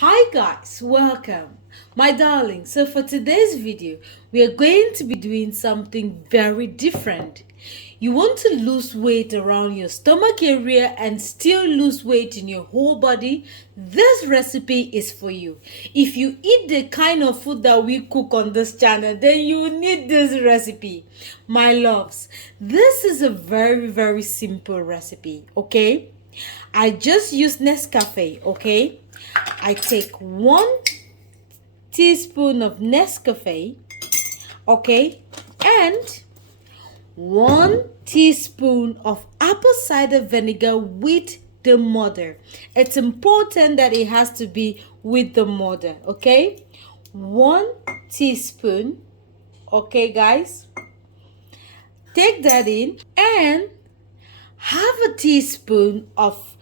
Hi guys, welcome my darling. So for today's video we are going to be doing something very different. You want to lose weight around your stomach area and still lose weight in your whole body? This recipe is for you. If you eat the kind of food that we cook on this channel, then you need this recipe. My loves, this is a very simple recipe, okay? I just use Nescafe, okay? I take 1 teaspoon of Nescafe, okay, and 1 teaspoon of apple cider vinegar with the mother. It's important that it has to be with the mother, okay? 1 teaspoon, okay, guys? Take that in and half a teaspoon of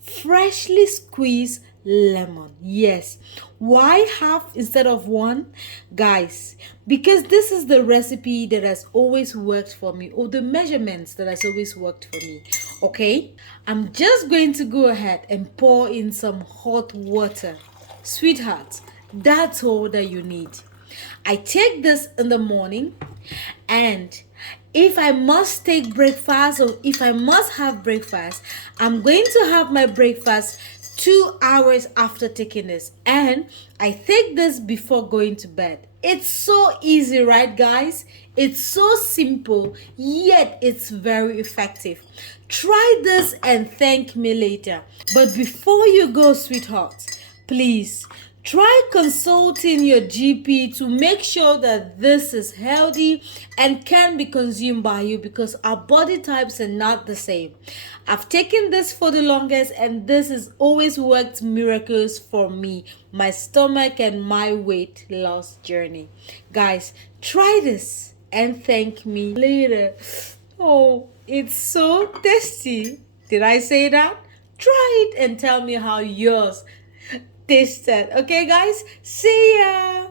freshly squeezed lemon. Yes, why half instead of one, guys? Because this is the recipe that has always worked for me, or the measurements that has always worked for me. Okay, I'm just going to go ahead and pour in some hot water. Sweetheart, that's all that you need. I take this in the morning, and if I must take breakfast or if I must have breakfast, I'm going to have my breakfast 2 hours after taking this, and I take this before going to bed. It's so easy, right, guys? It's so simple, yet it's very effective. Try this and thank me later. But before you go, sweetheart, please try consulting your GP to make sure that this is healthy and can be consumed by you, because our body types are not the same. I've taken this for the longest and this has always worked miracles for me, my stomach and my weight loss journey. Guys, try this and thank me later. Oh, it's so tasty. Did I say that? Try it and tell me how yours tasted. Okay, guys? See ya!